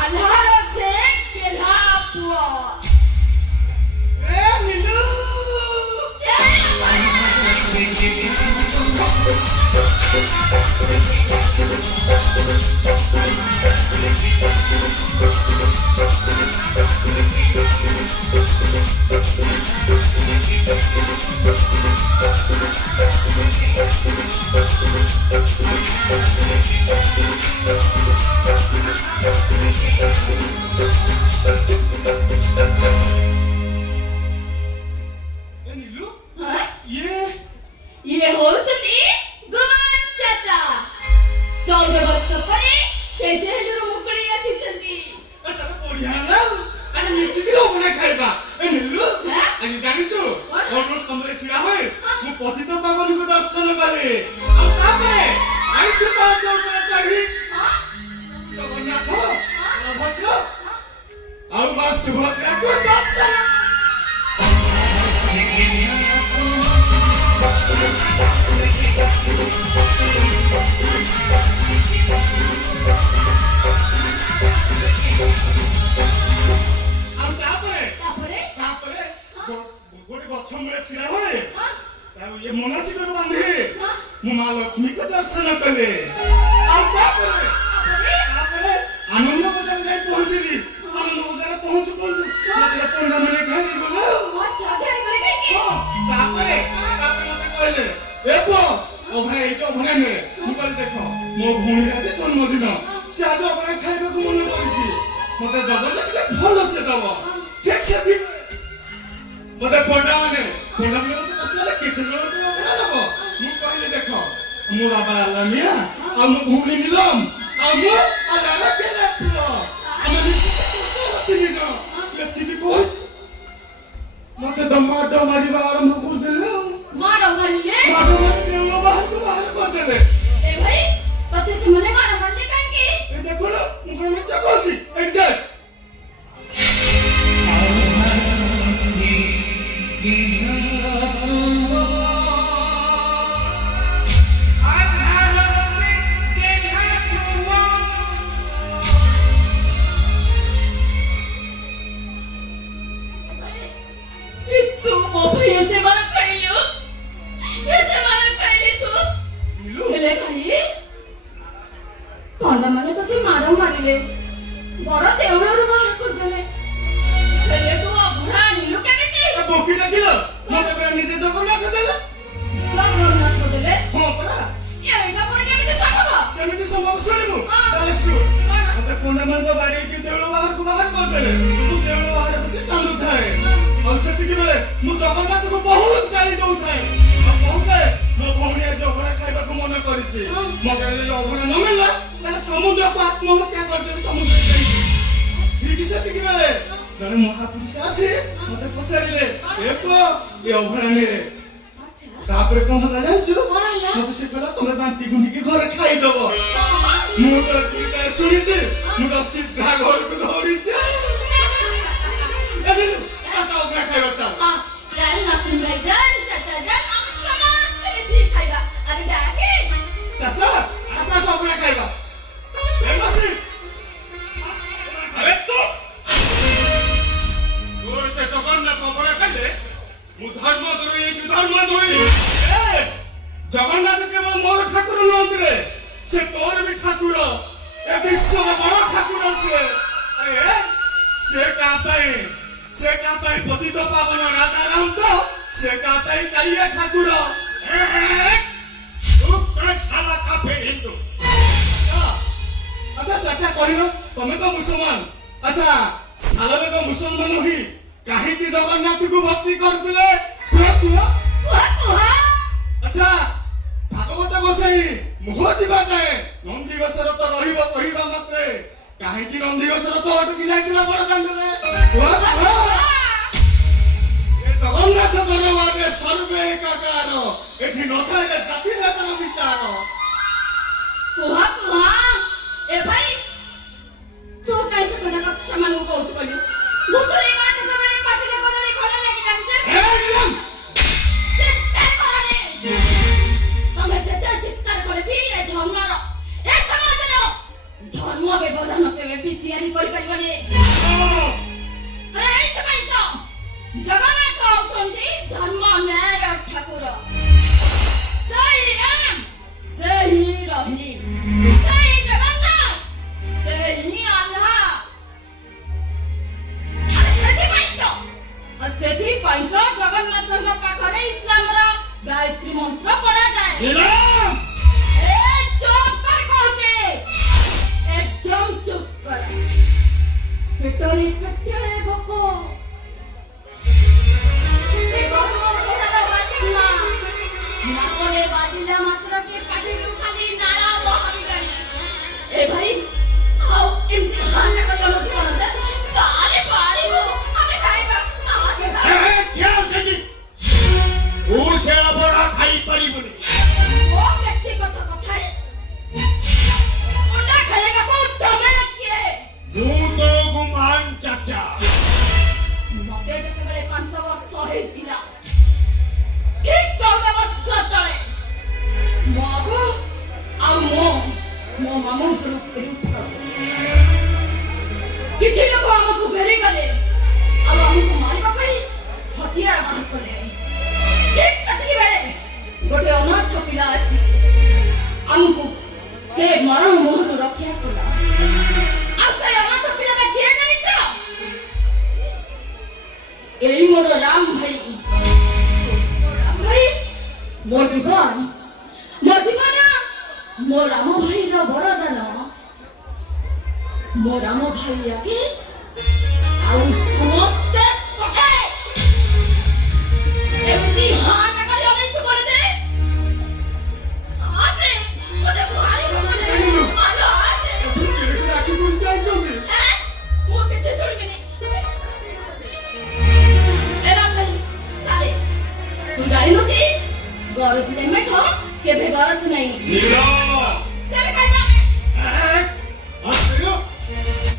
আধার আছে কেলা পুয়া এ নীলু ये होचंदी गुमान चाचा 14 वर्ष परे से जेलुरु मुकुळी आसीचंदी এটা তো বঢ়িয়া না আরে মিশিকি ওখানে খাইবা এ নীলু আজ জানিছো অটো সামনে ছিড়া হয় মু পতিত পাবনকে দর্শন করে আর তারপরে আইসে পাঁচ উপরে চড়ি জগন্নাথ বলভদ্র আর মা সুভদ্রাকে দর্শন गोटे गछ मूले छिड़ा हुए ये मनसी को बांधे मु मां लक्ष्मी को दर्शन कले आनंद बजार जाई पहुंचली आनंद बजार पहुंचू मतलब पंडा माने घेरी गलो अच्छा घेरी गले के तापरे मते कहले एपो ओभरा एटो ओभरा ने मु कहले देखो मो भौणी रे जन्मदिन से आज ओभरा खाइबा को मन करिछि मते दबा जे भलो से दबा ठीक से भी मते पंडा माने मते पचारे केते जण को ओभरा दबो मु कहले देखो मो बाबा लामिया आ मो भौणी निलम आ मो आला केले पुरो हम तिनी जो ये तिनी को मते दमाडो मारिबा आरंभ कर देले माडो मारिले देवलो बाहर कर देले ए भाई पति से मने माडो मारले काहे की ए देखो ना मुखर में चकोची एक देख बड़ देवड़रू बाहर कर देले हेले तू अभरा नीलू केमिति बोकी डाकिलो मते पर निजे जगन्नाथ देले जगन्नाथ देले हां परा एइगा पर केमिति संभव केमिति संभव सुनिबो ताले सु मते कोंडा मन तो बाड़ी के देवड़ बाहर को बाहर कर देले तू देवड़ बाहर बसे कांदु थाए और सेति के बेले मु जगन्नाथ को बहुत गाली दउ थाए बहुत मो भौणी आज अभरा खाइबा को मन करिछि मते जे अभरा न मिलला ताले समुद्र को आत्महत्या कर दे समुद्र ठीक से ठीक बेले जने महापुरुष आसे मते पचारिले एको ए अभरा ने तापर कोन हला जानछु मते से कहला तमे बांटी गुंडी के घर खाइ दबो मु तो ठीक है सुनि से मु तो सीधा घर को दौड़ी छे अरे अच्छा अभरा खाइ बच्चा हां चल नसीम भाई जान चाचा जान हम समस्त मिसी खाइबा अरे डाके चाचा आसा अभरा खाइबा ए नसीम अरे तो তোর সে জগন্নাথ অপরা কালে মু ধর্ম ধরি এই ধর্ম ধরি এ জগন্নাথ কেবল মোর ঠাকুর নয় রে সে তোর भी ঠাকুর এ বিশ্ব বড় ঠাকুর সে আরে সে কাপাই পতিত পাবন রাজা রাম তো সে কাপাই কাইয়া ঠাকুর তু কয় শালা কাপে হিন্দু अच्छा चाचा कहिनो तमे तो मुसलमान अच्छा सालवे तो मुसलमान ही काहे की जगन्नाथ को भक्ति करथिले कुआ अच्छा भागवत गोसाई मोह जीवा जाए नंदी गोसर तो रहिबो कहिबा मात्रे काहे की नंदी गोसर तो अटकी जाइतिला बड़ कांड रे कुआ ए जगन्नाथ दरबार रे सर्वे एकाकार एठी नथाय जाति नेतार विचार कुआ ए भाई तू कैसे बना का सामान को कहू बोलियो भूतरे बात तो बड़े पाछले बदले कोला लागी लागजे ए निलम चित्ता करे तमे जेते चित्ता करे भी ए धर्मर ए समाजर धर्म व्यवधान केबे भी तयारी कर ପାଇଗଲେ। ଆରେ ଏଇଥିପାଇଁ ତ ଜଗନ୍ନାଥ ହଉଛନ୍ତି ଧର୍ମ ନ୍ୟାୟର ଠାକୁର। ସେହି ରାମ, ସେହି ରହିମ, ସେହି ଜଗନ୍ନାଥ, ସେହି ଆଲ୍ଲାହ। ସେଥିପାଇଁ ତ ଜଗନ୍ନାଥଙ୍କ ପାଖରେ ଇସଲାମର ଗାୟତ୍ରୀ ମନ୍ତ୍ର ପଢାଯାଏ। ଚୁପ୍ କର କହୁଛି, ଏକଦମ ଚୁପ୍ କର। ପେଟରେ ପେଟରେ ଭୋକ, ନାକରେ ବାଜିଲା ମାତ୍ରକେ ପାଟିରୁ ଖାଲି ନାଳ ବାହାରିଲାଣି। ଏ ଭାଇ ଆଉ ଏମିତି ହାଣ୍ଡା କରି ଆମ ଜୀବନ ଚାଲେ ପାଣିବୁ ଆମେ ଖାଇବା। ମୋ ବ୍ୟକ୍ତିଗତ କଥାରେ ଅଣ୍ଡା ଖାଇବାକୁ ତମେ କିଏ? ମତେ ଯେତେବେଳେ 5 ବର୍ଷ ହେଇଥିଲା, ଠିକ 14 ବର୍ଷ ତଳେ ମୋ ବୋଉ ଆଉ ମୋ ମାମୁଁ ଘରକୁ ଫେରୁଥାଉ। କିଛି ଲୋକ ଆମକୁ ଘେରି ଗଲେ ଆଉ ଆମକୁ ମାରିବା ପାଇଁ ହତିଆର ବାହାର କଲେ। ଠିକ ସେତିକି ବେଳେ ଗୋଟେ ଅନାଥ ପିଲା ଆସି ଆମକୁ ସେ ମରଣ ମୁହଁରୁ ରକ୍ଷା କଲା। ଆଉ ସେ ଅନାଥ ପିଲାଟା କିଏ ଜାଣିଛ? ଏଇ ମୋର ରାମ ଭାଇ। ମୋ ଜୀବନ, ମୋ ରାମ ଭାଇର ବରଦାନ। ମୋ ରାମ ଭାଇ ଆଗେ ଆଉ ସମସ୍ତେ ପଛେ। ଏମିତି ହାଟ କରି ଅନେଇଛୁ ବୋଲେ ଯେ ଆସେ ମୋତେ ଭାରି ଭୋକ ଲାଗିଲାଣି। ଆଲୋ ଆସେ। ମୁଁ କିଛି ଶୁଣିବିନି। ଏ ରାମ ଭାଇ ଚାଲେ। ତୁ ଜାଣିନୁ କି ଗରଜିଲେ ମେଘ କେବେ ବରସ ନାହିଁ।